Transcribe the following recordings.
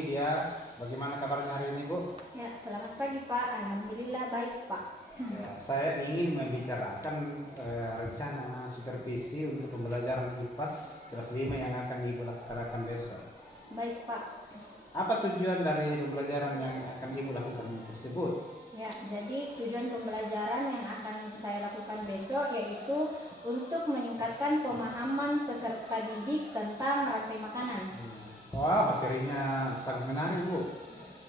ini dia. Bagaimana kabarnya hari ini, Bu? Ya, selamat pagi Pak. Alhamdulillah baik Pak. Ya, saya ingin membicarakan rencana supervisi untuk pembelajaran IPAS kelas 5 yang akan dilaksanakan besok. Baik Pak. Apa tujuan dari pembelajaran yang akan Ibu lakukan tersebut? Ya, jadi tujuan pembelajaran yang akan saya lakukan besok yaitu untuk meningkatkan pemahaman peserta didik tentang rantai makanan. Wah, materinya sangat menarik, Bu.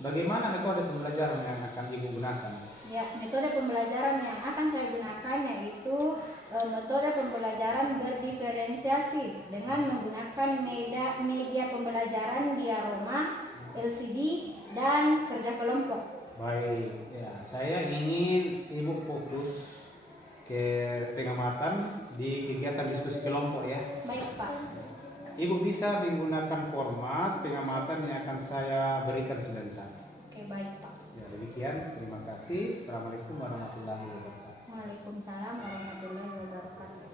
Bagaimana metode pembelajaran yang akan Ibu gunakan? Ya, metode pembelajaran yang akan saya gunakan yaitu metode pembelajaran berdiferensiasi dengan menggunakan media pembelajaran diorama, LCD, dan kerja kelompok. Baik, ya, saya ingin Ibu fokus ke pengamatan di kegiatan diskusi kelompok ya. Baik Pak. Ibu bisa menggunakan format pengamatan yang akan saya berikan sebentar. Oke, baik Pak. Ya, demikian. Terima kasih. Assalamualaikum warahmatullahi wabarakatuh. Waalaikumsalam warahmatullahi wabarakatuh.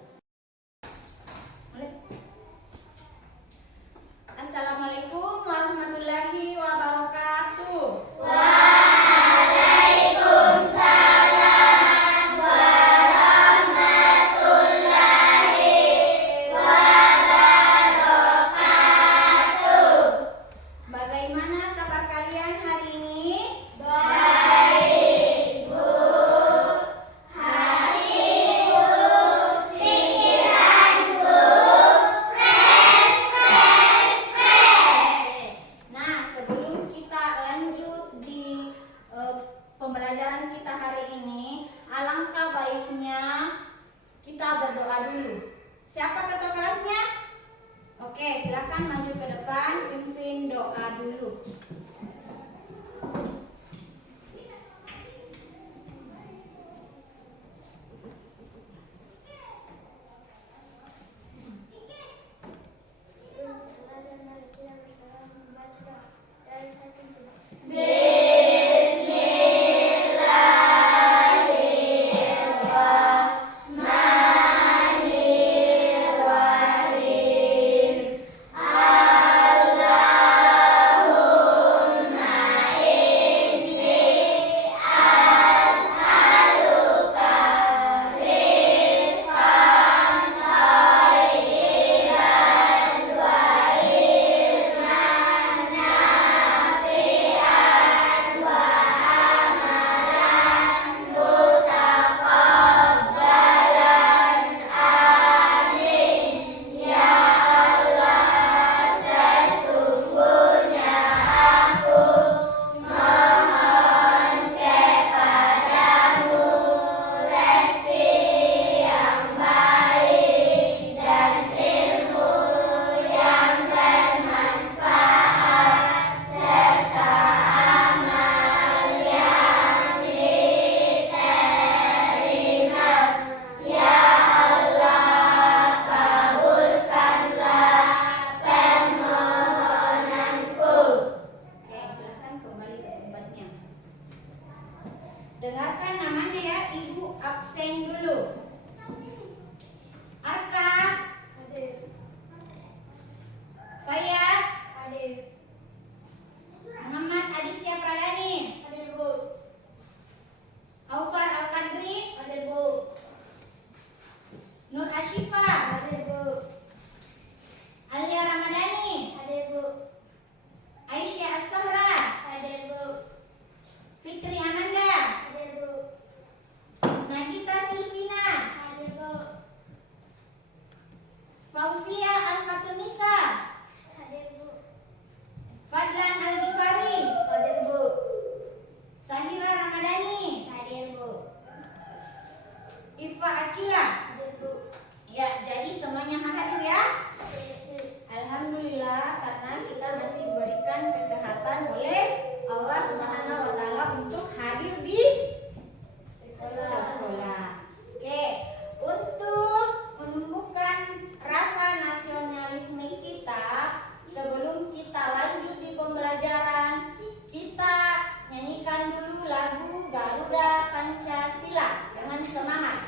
Assalamualaikum warahmatullahi wabarakatuh. Bagaimana kabar kalian hari ini? Baik, Bu. Hari Bu, pikiranku fresh. Nah, sebelum kita lanjut di pembelajaran kita hari ini, alangkah baiknya kita berdoa dulu. Siapa ketua kelasnya? Oke, silakan maju ke depan, pimpin doa dulu. Dengarkan namanya ya, Ibu absen dulu. Arka. Hadir. Fayat. Hadir. Muhammad Aditya Pradani. Hadir, Bu. Aufar Al-Kadri. Hadir, Bu. Nur Ashifa. Hadir, Bu. Alia Ramadhani. Hadir, Bu. Aisyah As-Sahra. Hadir, Bu. Fitri Amanda. Hadir, Bu. Nagita Silvina. Hadir, Bu. Fauzia Al-Fatunisa. Hadir, Bu. Fadlan Al-Ghifari. Hadir, Bu. Sahira Ramadhani. Hadir, Bu. Ifa Akila. Hadir, Bu. Ya, jadi semuanya hadir ya. Alhamdulillah, karena kita masih diberikan kesehatan oleh Allah Subhanahu wa Ta'ala untuk hadir di sekolah. Oke, untuk menumbuhkan rasa nasionalisme kita, sebelum kita lanjut di pembelajaran, kita nyanyikan dulu lagu Garuda Pancasila dengan semangat.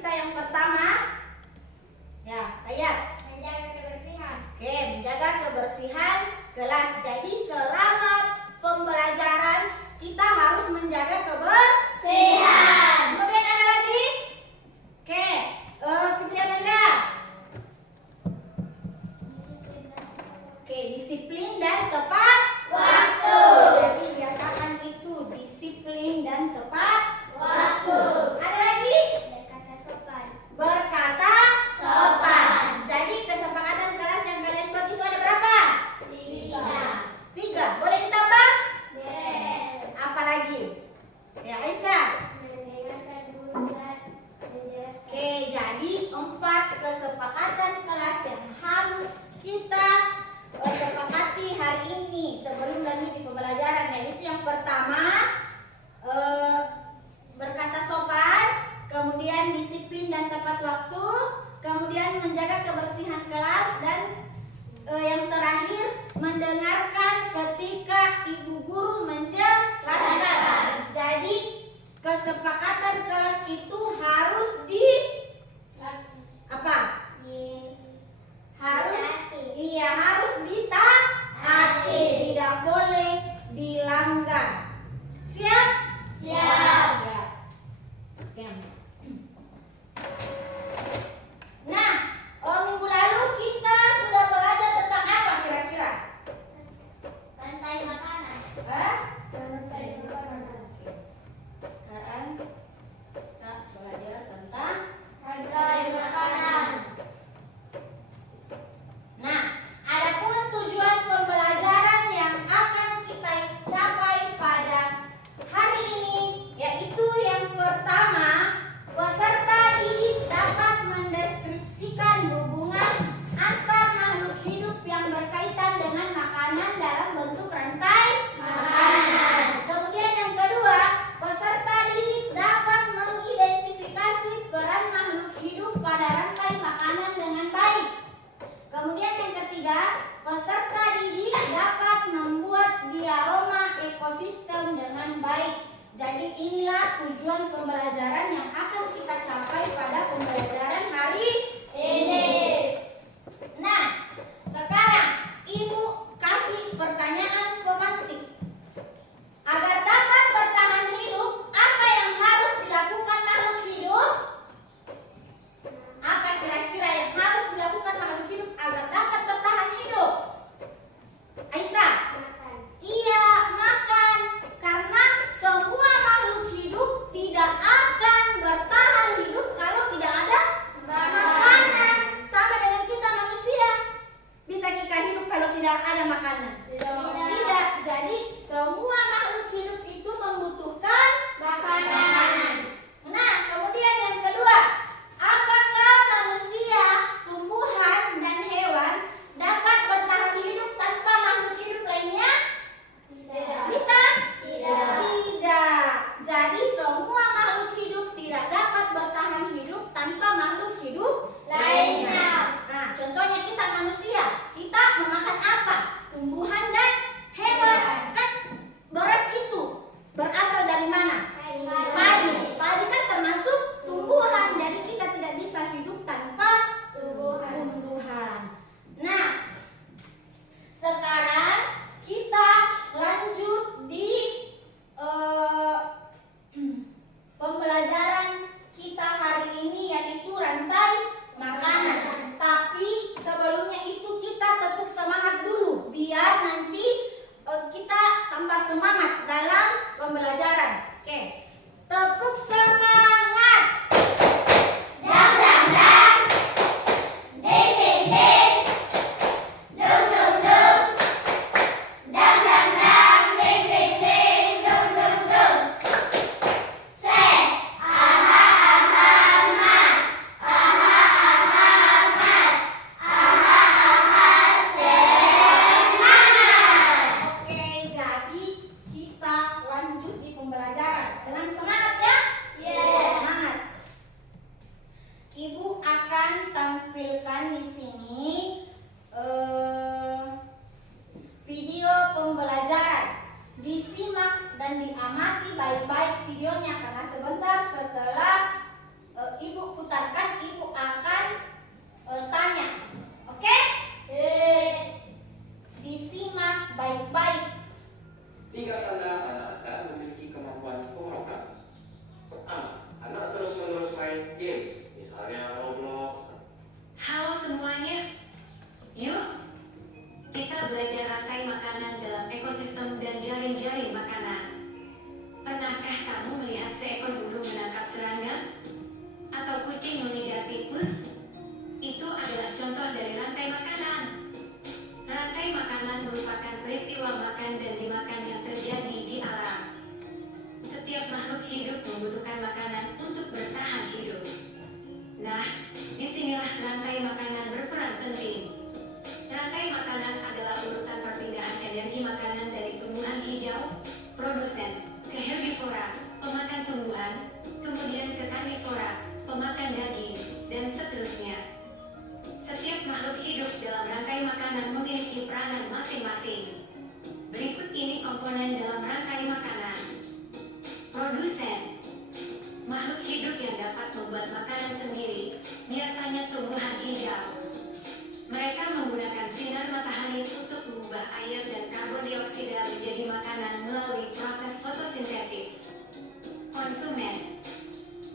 kita yang pertama. Ya, ayat. Menjaga kebersihan. Oke, menjaga kebersihan kelas. Jadi selama pembelajaran kita harus menjaga kebersihan. Kemudian ada lagi. Oke, Fitri Amanda. Oke, disiplin dan tepat waktu. Jadi biasakan itu, disiplin dan tepat waktu. Ada lagi? Berkata sopan. Berkata sopan. Jadi kesepakatan kelas yang kalian buat itu ada berapa? 3. Boleh ditambah? Apa lagi? Ya, Aisyah. Mendengarkan guru dan menjelaskan. Oke, jadi 4 kesepakatan kelas yang harus kita sepakati hari ini sebelum lanjut di pembelajaran, yaitu yang pertama berkata sopan, kemudian disiplin dan tepat waktu, kemudian menjaga kebersihan kelas, dan yang terakhir mendengarkan ketika ibu guru menjelaskan. Jadi kesepakatan kelas itu harus harus ditaati, tidak boleh dilanggar. Siap? Siap. Oke. Nah, minggu lalu kita sudah belajar tentang apa kira-kira? Rantai makanan. Rantai makanan. Sekarang kita belajar tentang Rantai makanan. Nah, adapun tujuan pembelajaran yang akan kita capai pada hari ini, yaitu yang pertama, peserta didik dapat mendeskripsikan hubungan antar makhluk hidup yang berkaitan dengan makanan dalam bentuk rantai makanan. Kemudian yang kedua, peserta didik dapat mengidentifikasi peran makhluk hidup pada rantai makanan dengan baik. Kemudian yang ketiga, peserta didik dapat membuat diaroma ekosistem dengan baik. Jadi inilah tujuan pembelajaran yang akan kita capai pada pembelajaran hari ini. Nah, sekarang Ibu kasih pertanyaan pemantik. Agar dapat bertahan hidup, apa yang harus dilakukan makhluk hidup? Apa kira-kira yang harus dilakukan makhluk hidup agar dapat bertahan hidup? Aisyah? Makan. Iya, makan. Karena semua makhluk hidup tidak akan bertahan hidup kalau tidak ada putarkan, ibu akan tanya. Oke? Disimak baik-baik. 3 tanda anak Anda memiliki kemampuan pemrogram. Pertama, anak terus-menerus main games, misalnya Roblox. Halo semuanya, yuk kita belajar rantai makanan dalam ekosistem dan jaring-jaring makanan. Pernahkah kamu melihat seekor burung menangkap serangga? Atau kucing mengejar tikus? Itu adalah contoh dari rantai makanan. Rantai makanan merupakan peristiwa makan dan dimakan yang terjadi di alam. Setiap makhluk hidup membutuhkan makanan untuk bertahan hidup. Nah, disinilah rantai makanan berperan penting. Rantai makanan adalah urutan perpindahan energi makanan dari tumbuhan hijau, produsen, ke herbivora, pemakan tumbuhan, kemudian ke karnivora, pemakan daging, dan seterusnya. Setiap makhluk hidup dalam rantai makanan memiliki peranan masing-masing. Berikut ini komponen dalam rantai makanan. Produsen. Makhluk hidup yang dapat membuat makanan sendiri, biasanya tumbuhan hijau. Mereka menggunakan sinar matahari untuk mengubah air dan karbon dioksida menjadi makanan melalui proses fotosintesis. Konsumen.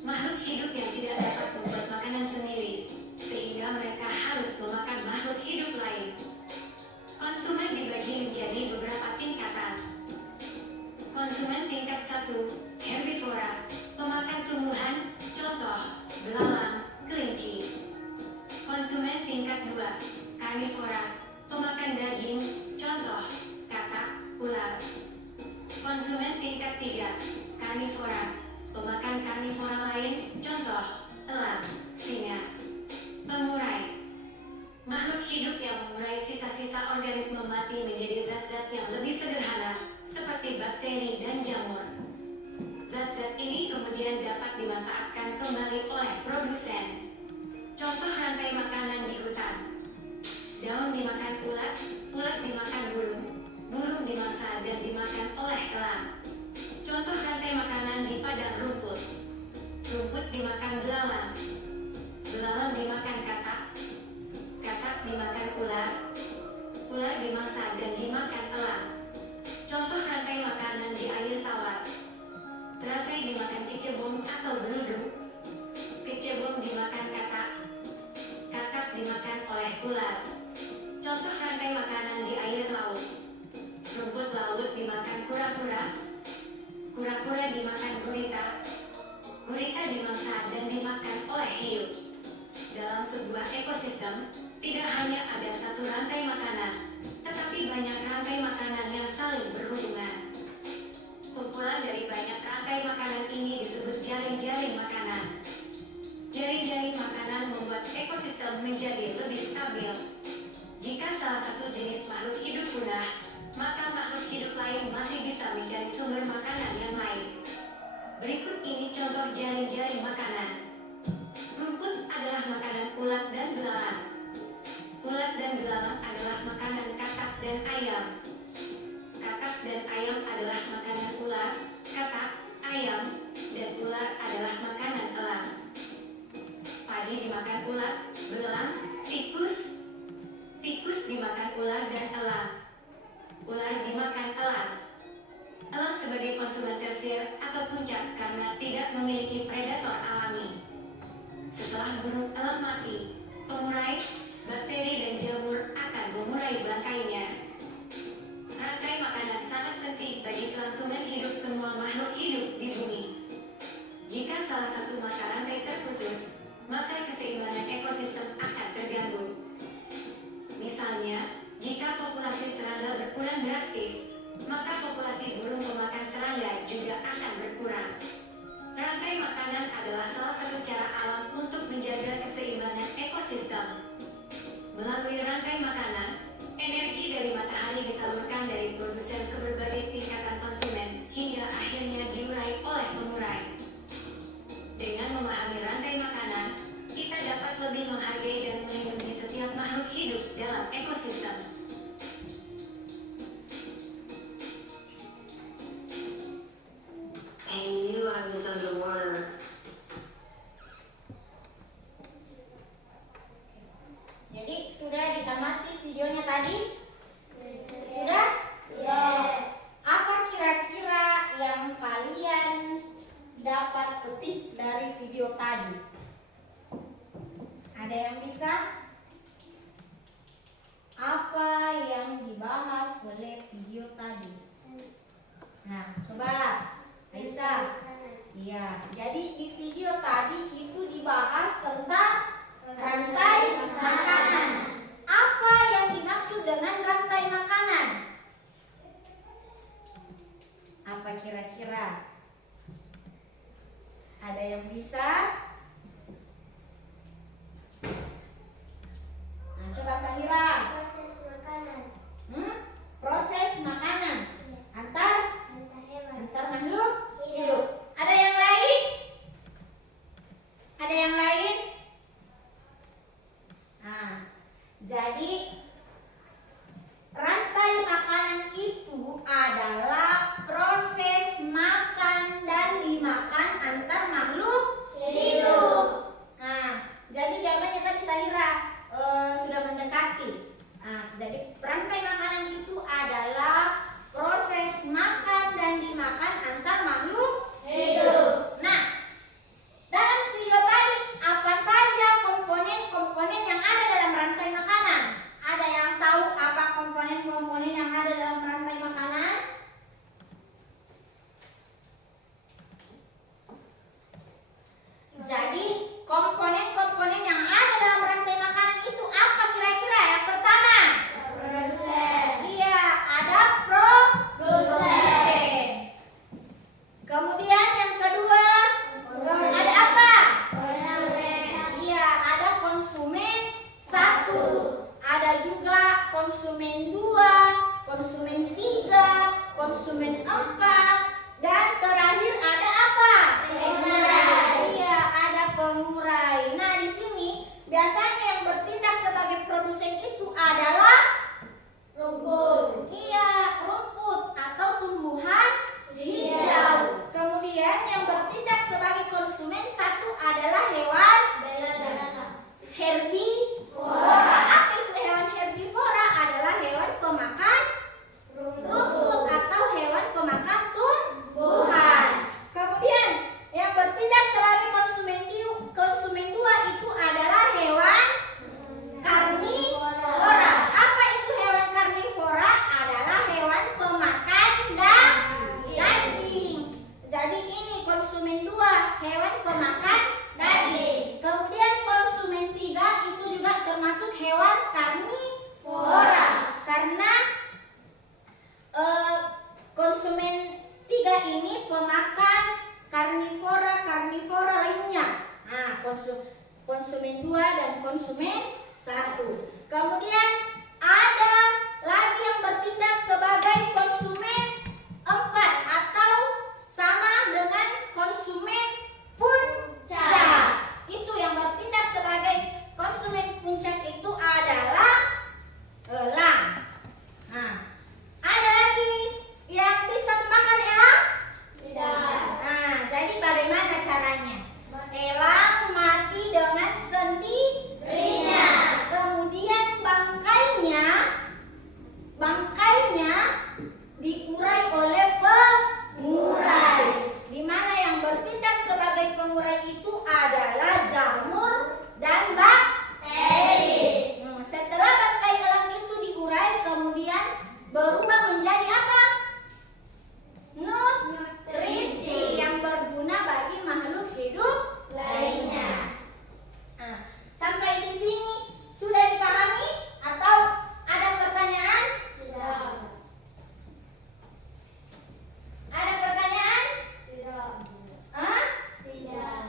Makhluk hidup yang tidak dapat membuat makanan sendiri, sehingga mereka harus memakan makhluk hidup lain. Konsumen dibagi menjadi beberapa tingkatan. Konsumen tingkat 1, herbivora, pemakan tumbuhan, contoh, belalang, kelinci. Konsumen tingkat 2, karnivora, pemakan daging, contoh, katak, ular. Konsumen tingkat 3, karnivora, pemakan karnivora lain, contoh, elang, singa. Pengurai. Makhluk hidup yang mengurai sisa-sisa organisme mati menjadi zat-zat yang lebih sederhana, seperti bakteri dan jamur. Zat-zat ini kemudian dapat dimanfaatkan kembali oleh produsen. Contoh rantai makanan di hutan. Daun dimakan ulat, ulat dimakan burung, burung dimangsa dan dimakan oleh elang. Contoh rantai makanan di padang rumput. Rumput dimakan belalang, belalang dimakan katak, katak dimakan ular, ular dimangsa dan dimakan elang. Contoh rantai makanan di air tawar. Teratai dimakan kecebong atau beludu, kecebong dimakan katak, katak dimakan oleh ular. Contoh rantai makanan di air laut. Rumput laut dimakan kura-kura, kura-kura dimakan gurita, gurita dimangsa dan dimakan oleh hiu. Dalam sebuah ekosistem, tidak hanya ada satu rantai makanan, tetapi banyak rantai makanan yang saling berhubungan. Kumpulan dari banyak rantai makanan ini disebut jaring-jaring makanan. Jaring-jaring makanan membuat ekosistem menjadi lebih stabil. Jika salah satu jenis makhluk hidup punah, maka makhluk hidup lain masih bisa mencari sumber makanan yang lain. Berikut ini contoh jaring-jaring makanan. Rumput adalah makanan ulat dan belalang. Ulat dan belalang adalah makanan katak dan ayam. Katak dan ayam adalah makanan ular, katak, ayam, dan ular adalah makanan elang. Padi dimakan ulat, belalang, tikus. Tikus dimakan ular dan elang. Ular dimakan elang. Elang sebagai konsumen tersier atau puncak karena tidak memiliki predator alami. Setelah burung elang mati, pengurai, bakteri dan jamur akan mengurai bangkainya. Rantai makanan sangat penting bagi kelangsungan hidup semua makhluk hidup di bumi. Jika salah satu mata rantai terputus, maka keseimbangan ekosistem akan terganggu. Misalnya, jika populasi serangga berkurang drastis, maka populasi burung pemakan serangga juga akan berkurang. Rantai makanan adalah salah satu cara alam untuk menjaga keseimbangan ekosistem. Melalui rantai makanan, energi dari matahari disalurkan dari produsen ke berbagai tingkatan konsumen hingga akhirnya diurai oleh pengurai. Dengan memahami rantai makanan, kita dapat lebih menghargai dan melindungi setiap makhluk hidup dalam ekosistem. I knew I was underwater. videonya tadi? Sudah? Apa kira-kira yang kalian dapat petik dari video tadi? Ada yang bisa? Apa yang dibahas oleh video tadi? Nah, coba Aisyah. Iya, jadi di video tadi itu dibahas tentang rantai makanan. Apa yang dimaksud dengan rantai makanan? Apa kira-kira? Ada yang bisa? Nah, coba Sahira. Proses makanan. Proses makanan antar makhluk hidup. Ada yang lain? Ada yang lain? Nah, jadi rantai makanan itu adalah proses makan dan dimakan antar makhluk hidup. Nah, jadi jawabannya tadi Sahira sudah mendekati. Nah, jadi rantai makanan itu adalah proses makan dan dimakan antar makhluk hidup. Nah, dalam video tadi apa saja komponen-komponen yang ada dalam rantai makanan? Ada yang tahu apa komponen-komponen yang ada dalam rantai makanan? Jadi komponen-komponen yang ada dalam rantai makanan itu apa kira-kira? Yang pertama, iya, ada produsen. Kemudian yang kedua, ada apa? Iya, ada konsumen 1, ada juga konsumen 2, konsumen 3, konsumen 4, dan terakhir ada apa? Iya, ada pengurai. Nah, di sini biasanya yang bertindak sebagai produsen itu adalah rumput. Iya, rumput atau tumbuhan hijau. Kemudian yang bertindak sebagai konsumen 1 adalah hewan herbivora. Apa itu hewan herbivora? Adalah hewan pemakan rumput atau hewan pemakan tumbuhan. Kemudian yang bertindak sebagai konsumen 2 itu adalah hewan karnivora. Apa itu hewan karnivora? Adalah hewan pemakan daging. Jadi ini konsumen 2, hewan pemakan daging. Kemudian konsumen 3 itu juga termasuk hewan karnivora. Karena konsumen 3 ini pemakan karnivora lainnya. Nah, konsumen 2 dan konsumen 1. Kemudian ada lagi yang bertindak sebagai konsumen 4 atau sama dengan konsumen puncak. Itu yang bertindak sebagai konsumen puncak itu adalah elang. Nah, ada lagi yang bisa memakan elang? Tidak. Nah, jadi bagaimana caranya? Elang mati dengan sendirinya. Kemudian bangkainya diurai oleh pengurai. Di mana yang bertindak sebagai pengurai itu adalah jamur dan bakteri. Setelah bangkai elang itu diurai, kemudian berubah menjadi apa? Nutrisi yang berguna bagi makhluk hidup lainnya. Nah, sampai di sini sudah dipahami atau ada pertanyaan? Tidak. Ada pertanyaan? Tidak. Hah? Tidak.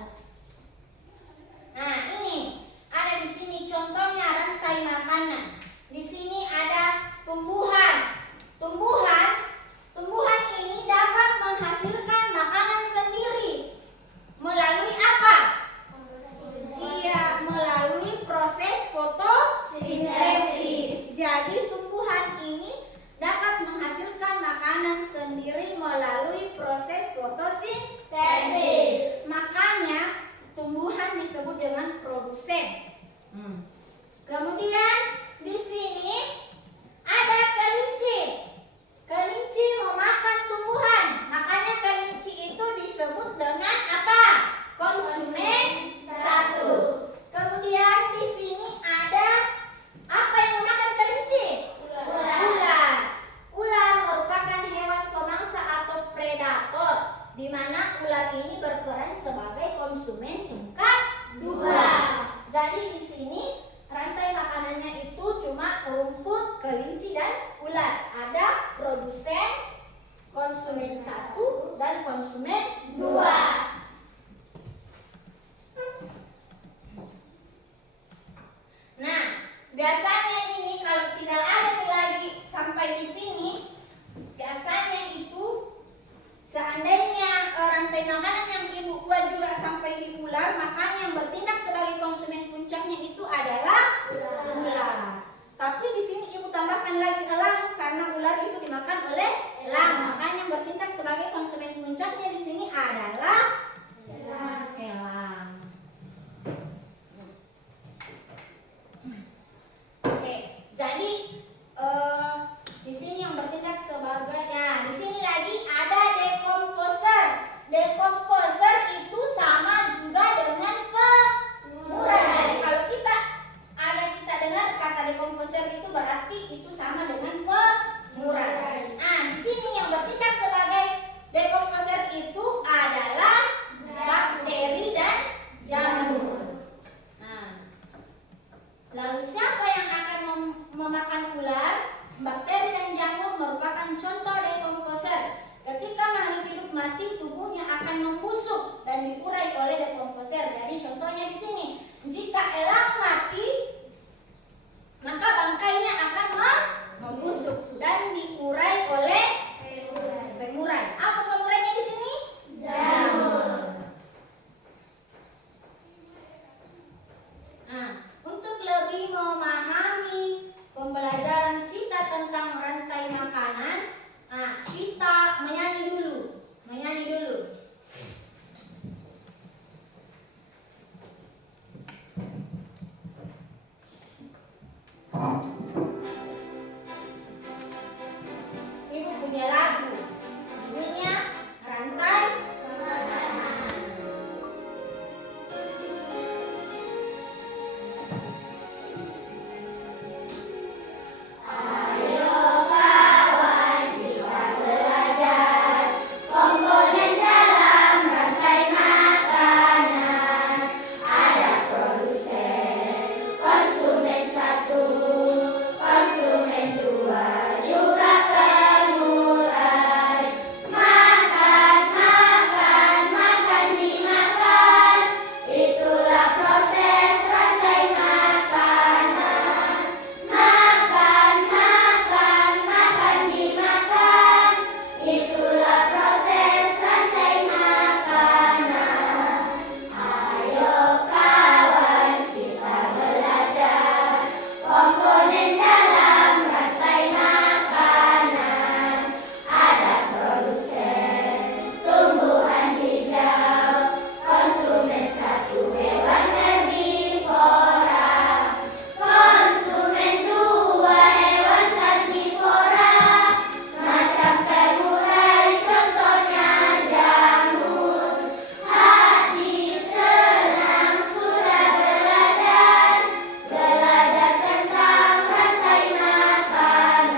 Nah, ini ada di sini contohnya rantai makanan. Di sini ada tumbuhan. Tumbuhan ini dapat menghasilkan makanan sendiri. Melalui apa? Iya, melalui proses fotosintesis. Jadi tumbuhan ini dapat menghasilkan makanan sendiri melalui proses fotosintesis. Makanya tumbuhan disebut dengan produsen. Kemudian di sini memakan ular, bakteri dan jamur merupakan contoh dekomposer. Ketika makhluk hidup mati, tubuhnya akan membusuk dan diurai oleh dekomposer. Jadi contohnya di sini, jika elang mati, maka bangkainya akan membusuk dan diurai oleh pengurai. Apa pengurainya di sini? Jamur. Nah, untuk lebih memahami pembelajaran kita tentang rantai makanan, kita menyanyi dulu. Ibu punya lagu, judulnya Rantai Makanan. Ayo kawan, kita belajar komponen dalam rantai makanan. Ada produsen, konsumen satu, konsumen dua, juga pengurai. Makan, makan, makan dimakan. Itulah proses rantai makanan. Makan, makan, makan dimakan. Itulah proses rantai makanan. Ayo kawan, kita belajar komponen dalam rantai makanan. Ada produsen, tumbuhan hijau, konsumen satu, hewan herbivora. Konsumen dua, hewan karnivora. Macam pengurai, contohnya jamur. Hati senang sudah belajar tentang rantai makanan.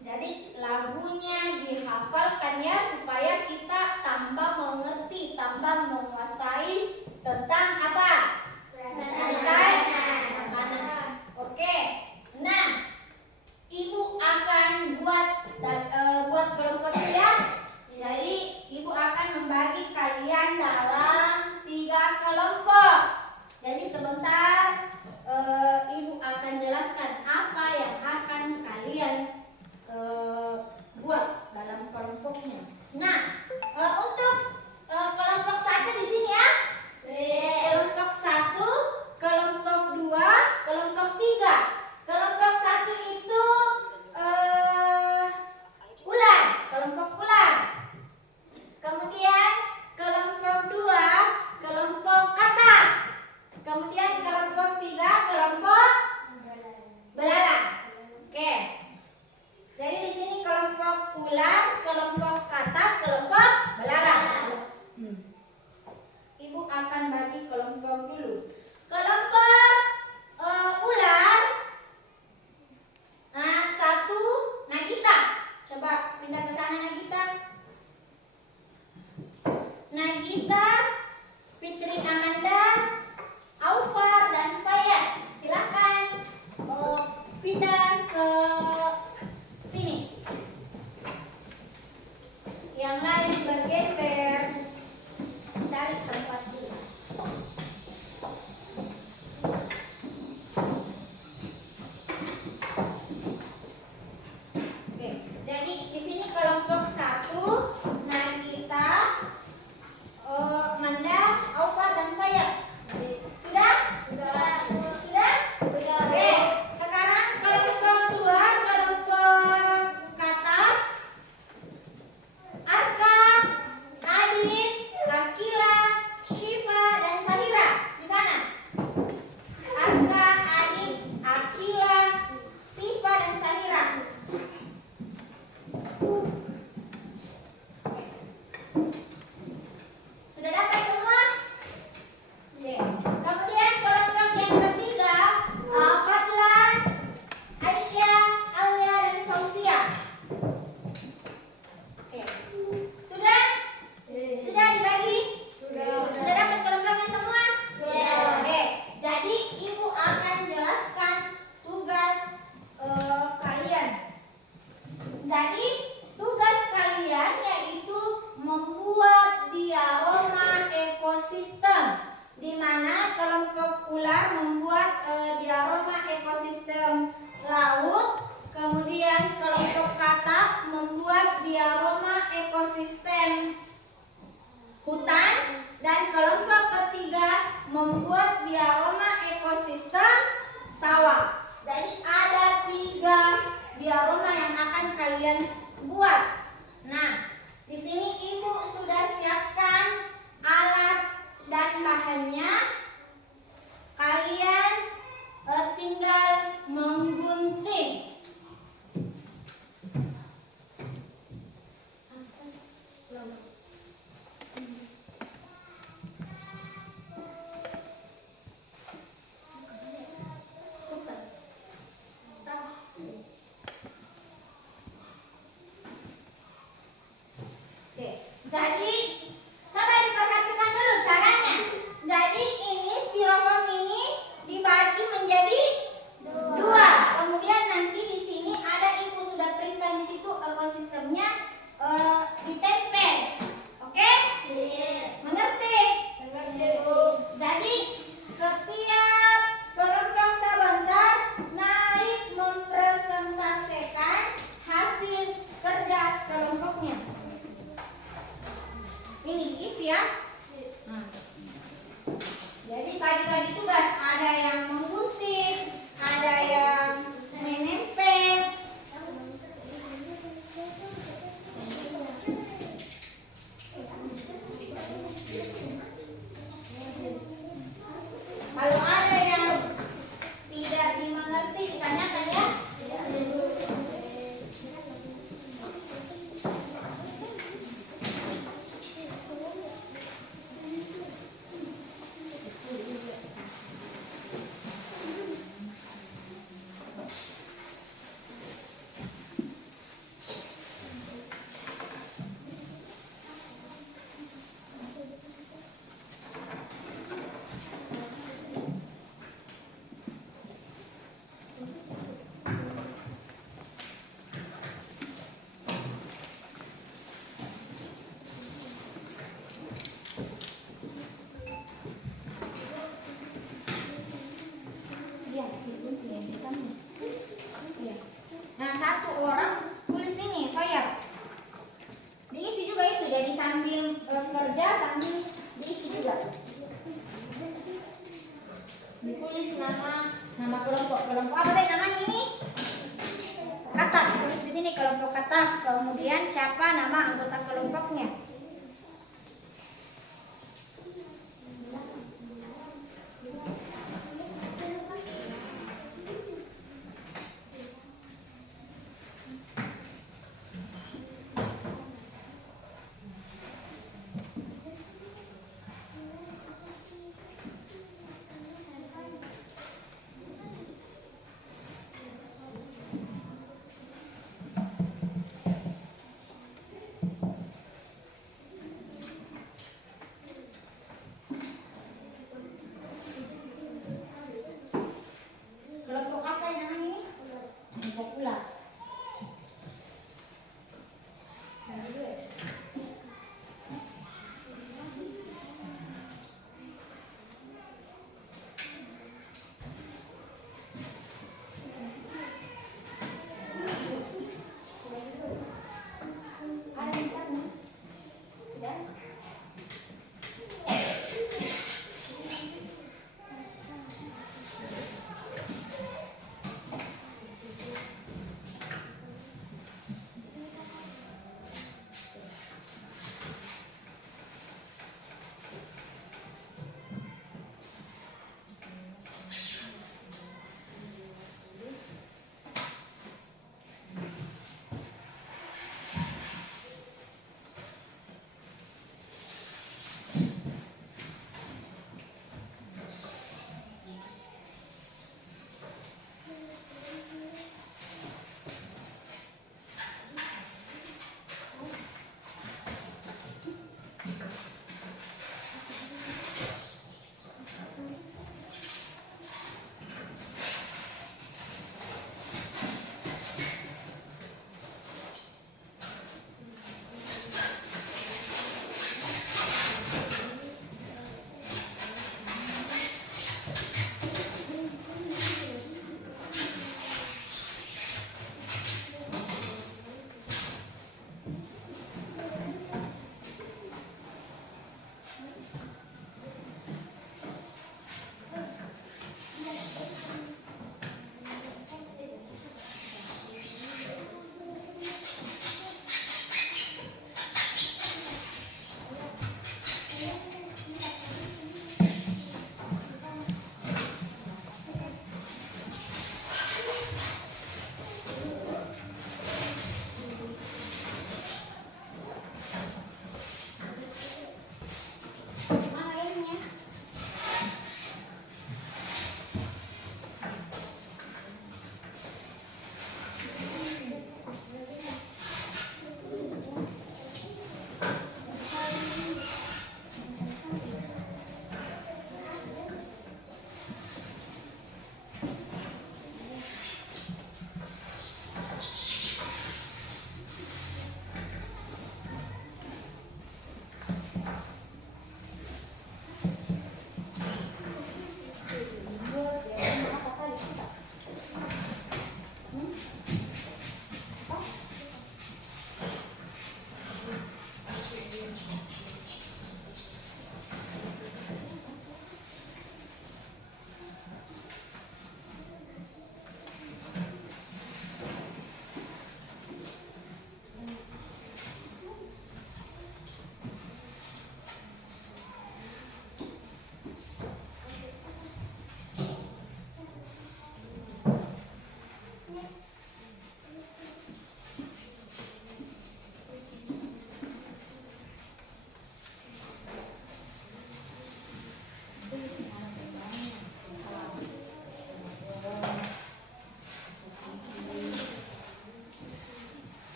Jadi lagunya dihafalkan ya, supaya kita tambah mengerti, tambah menguasai tentang apa? Rantai makanan. Oke. Nah, ibu akan buat kelompok ya. Jadi ibu akan membagi kalian dalam 3 kelompok. Jadi sebentar ibu akan jelaskan apa yang akan kalian buat dalam kelompoknya. Nah, untuk kelompok 1 di sini ya. Kelompok 1, kelompok 2, kelompok 3. Kelompok 1 itu ular, kelompok ular. Kemudian kelompok 2, kelompok katak. Kemudian kelompok 3, kelompok belalang. Oke. Jadi di sini kelompok ular, kelompok katak, kelompok belalang. Ibu akan bagi kelompok dulu. Kelompok ular. Nah, 1 Nagita. Coba pindah ke sana Nagita. Nagita, Fitri Amanda, Aufar dan Fayat. Silakan pindah ke sini. Yang lain bergeser. Cari tempat dulu. Oke, jadi di sini kelompok 1 Nagita, Manda, Aufar dan Fayat. Sudah? Sudah? Oke, sekarang kelompok 2, kelompok katak. Arka, Adit, Akila, Shiva dan Sahira. Di sana. Arka, Adit, Akila, Shiva dan Sahira. Sudah dapat semua? Ini diisi ya. Nah, jadi bagi-bagi tugas, ada yang mengutip, ada yang menempel. Kalau ada yang tidak dimengerti ditanyakan ya. Iya, iya. Nah, satu orang tulis ini, Fayat. Diisi juga itu, jadi sambil kerja sambil diisi juga. Ditulis nama kelompok apa tadi namanya ini? Kata, tulis di sini kelompok kata, kemudian siapa nama anggota kelompoknya.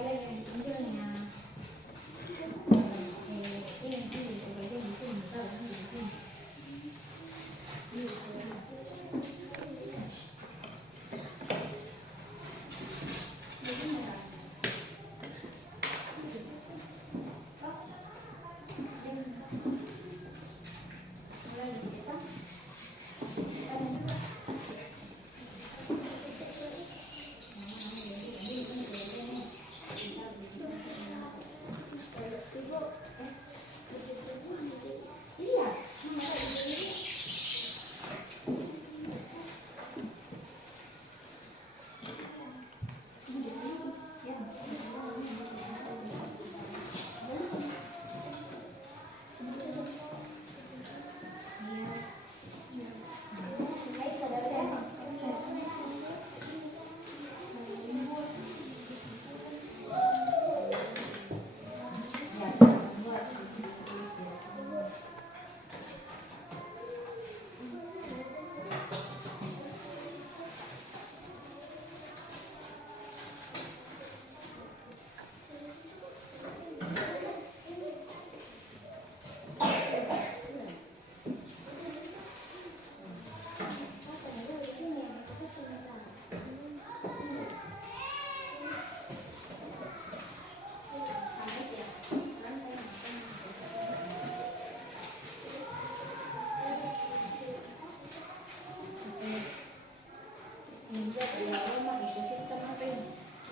lagi yang ditunjuknya.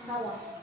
Sawah.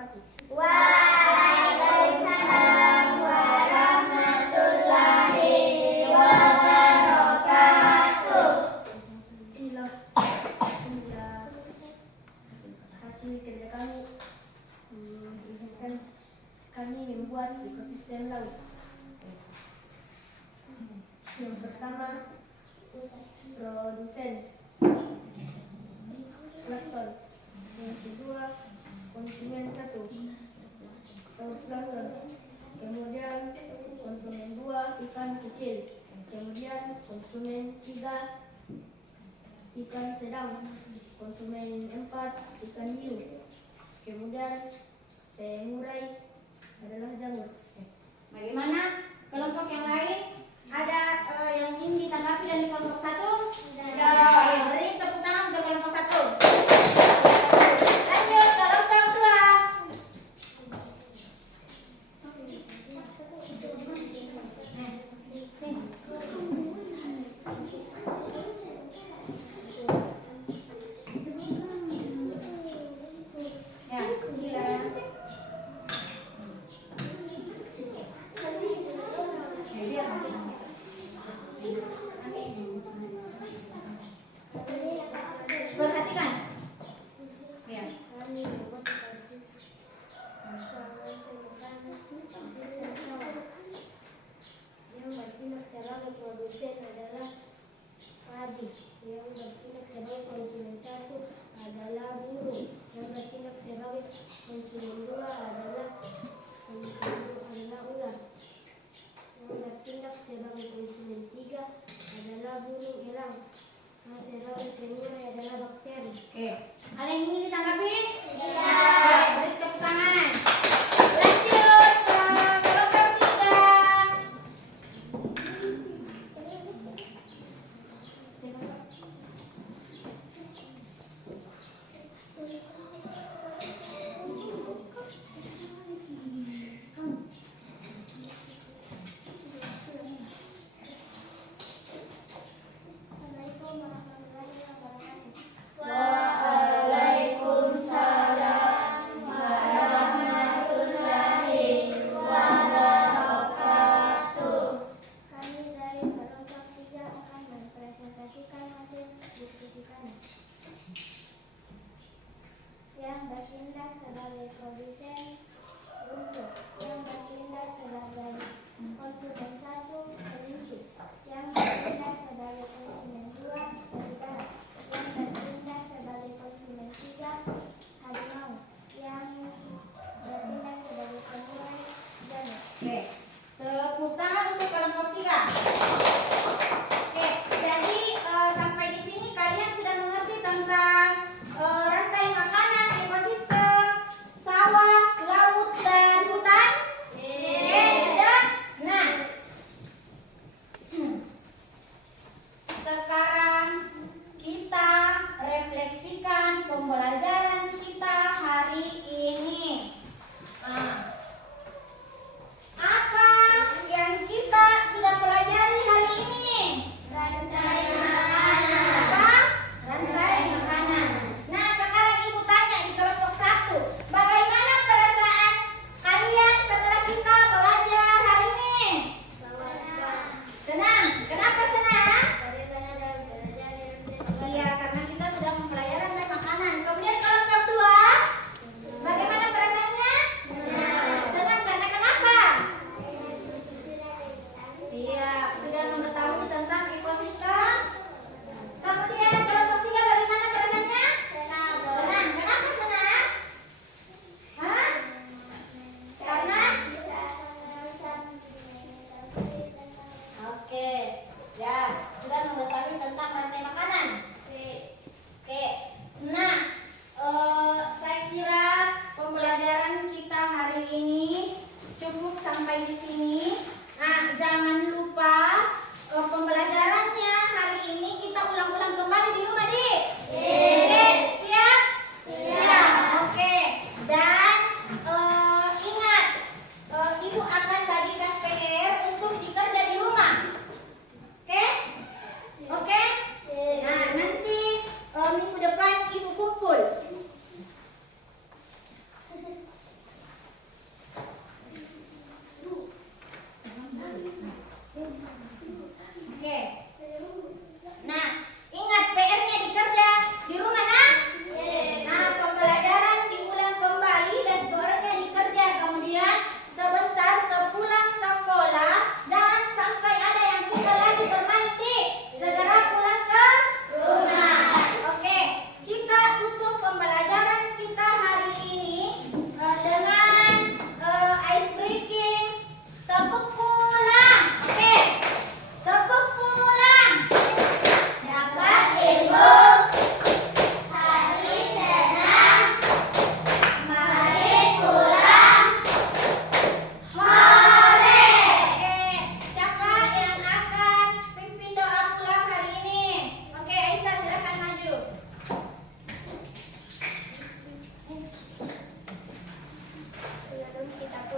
wabarakatuh. Waalaikumsalam warahmatullahi wabarakatuh. Inilah hasil kerja kami. Kan kami membuat ekosistem laut. Yang pertama, produsen plankton. Yang kedua, konsumen 1, zooplankton. Kemudian konsumen 2, ikan kecil. Kemudian konsumen 3, ikan sedang. Konsumen 4, ikan hiu. Kemudian pengurai adalah jamur. Bagaimana kelompok yang lain? Ada yang ingin ditanggapi dari kelompok 1? Ya, beri tepuk tangan untuk kelompok 1. Lanjut kelompok 2. Ya, gila. Perhatikan. Ya. Yang bertindak sebagai produsen adalah padi. Yang bertindak sebagai konsumen 1 adalah buruh. Yang bertindak sebagai konsumen 2 adalah ular. Yang bertindak sebagai konsumen 3 adalah burung elang. Yang sebagai pengurai adalah bakteri. Oke. Ada yang ingin ditanggapi? Iya. Ya, beri tepuk tangan. Lanjut ke kelompok 3. Waalaikumsalam warahmatullahi wabarakatuh. Kami dari kelompok 3 akan mempresentasikan hasil diskusi kami. Yang bertindak sebagai produsen buruh, yang bertindak sebagai konsumen 1 kelinci, yang bertindak sebagai konsumen 2 serigala, yang bertindak sebagai konsumen 3 harimau, yang bertindak sebagai pengurai jamur. Oke. Tepuk tangan untuk kelompok 3. Oke, jadi sampai di sini kalian sudah mengerti tentang rantai makanan, ekosistem, sawah, laut, dan hutan? Oke, sudah? Nah, sekarang kita refleksikan pembelajaran kita hari ini. Apa yang kita sudah pelajari hari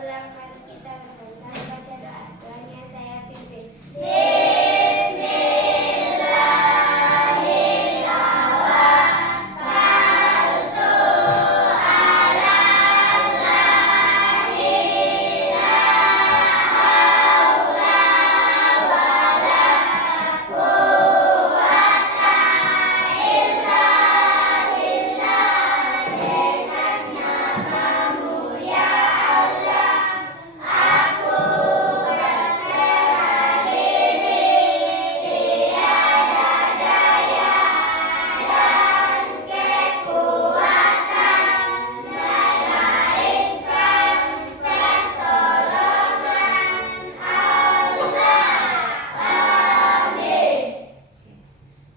pulang mari kita bersama baca doa. Tuhan yang saya pimpin.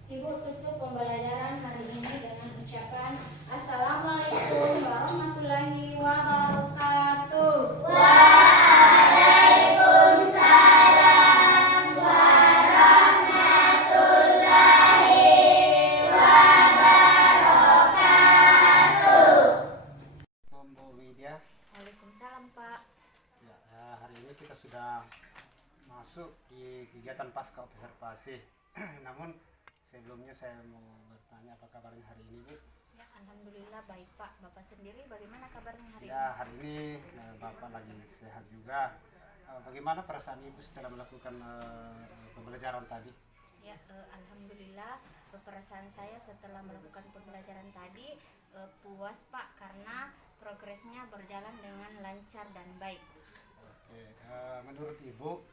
Ibu tutup pembelajaran hari ini dengan ucapan Assalamualaikum warahmatullahi wabarakatuh. Bu Widya. Waalaikumsalam Pak. Ya, hari ini kita sudah masuk di kegiatan pasca observasi. Namun sebelumnya saya mau bertanya apa kabarnya hari ini, Bu? Ya, alhamdulillah baik Pak. Bapak sendiri bagaimana kabarnya hari ini? Ya, hari ini Bapak lagi sehat juga. Bagaimana perasaan Ibu setelah melakukan pembelajaran tadi? Ya, alhamdulillah perasaan saya setelah melakukan pembelajaran tadi puas Pak karena progresnya berjalan dengan lancar dan baik. Oke, menurut Ibu,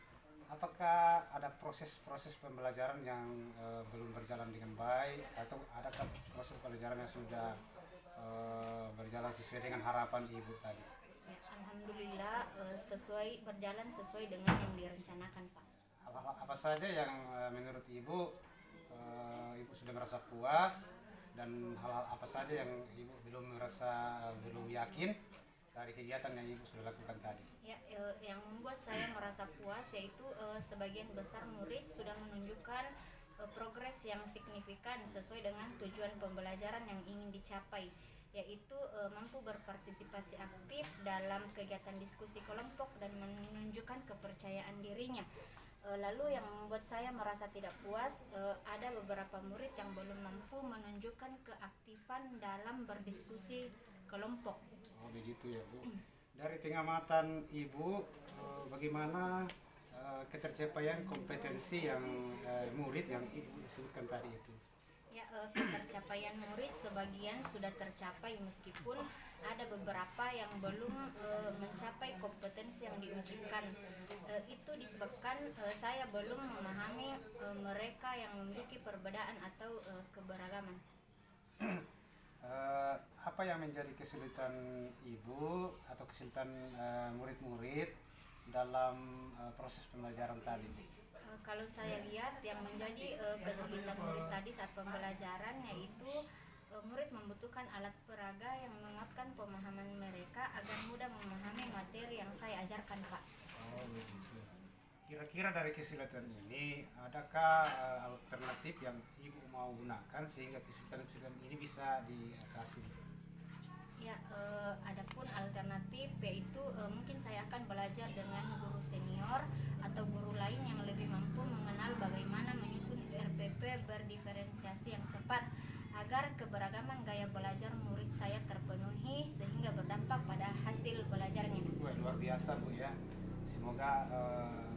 apakah ada proses-proses pembelajaran yang belum berjalan dengan baik atau adakah proses pembelajaran yang sudah berjalan sesuai dengan harapan Ibu tadi? Ya, alhamdulillah berjalan sesuai dengan yang direncanakan Pak. Apa saja yang menurut Ibu Ibu sudah merasa puas dan hal-hal apa saja yang Ibu belum yakin dari kegiatan yang Ibu sudah lakukan tadi? Ya, yang membuat saya merasa puas yaitu sebagian besar murid sudah menunjukkan progres yang signifikan sesuai dengan tujuan pembelajaran yang ingin dicapai, yaitu mampu berpartisipasi aktif dalam kegiatan diskusi kelompok dan menunjukkan kepercayaan dirinya. Lalu yang membuat saya merasa tidak puas, ada beberapa murid yang belum mampu menunjukkan keaktifan dalam berdiskusi kelompok. Oh begitu ya Bu. Dari pengamatan Ibu, bagaimana ketercapaian kompetensi yang murid yang Ibu sebutkan tadi itu? Ya, ketercapaian murid sebagian sudah tercapai meskipun ada beberapa yang belum mencapai kompetensi yang diujikan. Itu disebabkan saya belum memahami mereka yang memiliki perbedaan atau keberagaman. Apa yang menjadi kesulitan Ibu atau kesulitan murid-murid dalam proses pembelajaran tadi? Kalau saya lihat yang menjadi kesulitan murid tadi saat pembelajaran yaitu murid membutuhkan alat peraga yang menguatkan pemahaman mereka agar mudah memahami materi yang saya ajarkan Pak. Oh begitu. Kira-kira dari kesulitan ini adakah alternatif yang Ibu mau gunakan sehingga kesulitan-kesulitan ini bisa diatasi? Ya, adapun alternatif yaitu mungkin saya akan belajar dengan guru senior atau guru lain yang lebih mampu mengenal bagaimana menyusun RPP berdiferensiasi yang tepat agar keberagaman gaya belajar murid saya terpenuhi sehingga berdampak pada hasil belajarnya. Wah, luar biasa Bu ya. Semoga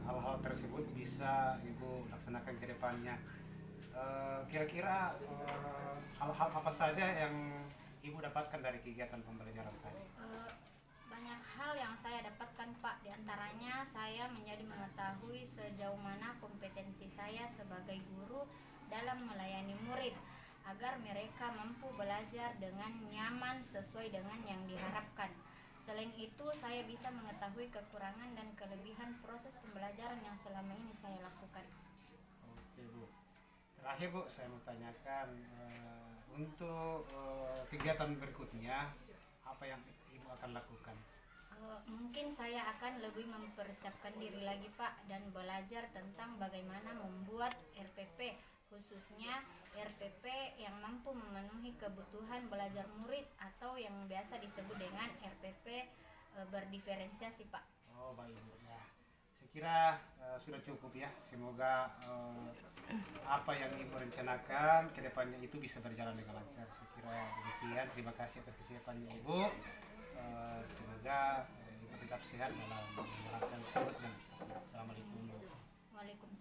hal-hal tersebut bisa Ibu laksanakan ke depannya. Kira-kira hal-hal apa saja yang Ibu dapatkan dari kegiatan pembelajaran tadi? Banyak hal yang saya dapatkan Pak, diantaranya saya menjadi mengetahui sejauh mana kompetensi saya sebagai guru dalam melayani murid agar mereka mampu belajar dengan nyaman sesuai dengan yang diharapkan. Selain itu, saya bisa mengetahui kekurangan dan kelebihan proses pembelajaran yang selama ini saya lakukan. Oke Bu. Terakhir Bu, saya mau tanyakan untuk kegiatan berikutnya apa yang Ibu akan lakukan? Mungkin saya akan lebih mempersiapkan diri lagi Pak dan belajar tentang bagaimana membuat RPP, khususnya RPP yang mampu memenuhi kebutuhan belajar murid atau yang biasa disebut dengan RPP berdiferensiasi, Pak. Oh baik Ibu ya. Saya kira sudah cukup ya. Semoga apa yang Ibu rencanakan ke depannya itu bisa berjalan dengan lancar. Saya kira demikian. Terima kasih atas kesiapannya Ibu. Semoga Ibu tetap sehat dalam menjalankan tugas dan Assalamualaikum. Waalaikumsalam.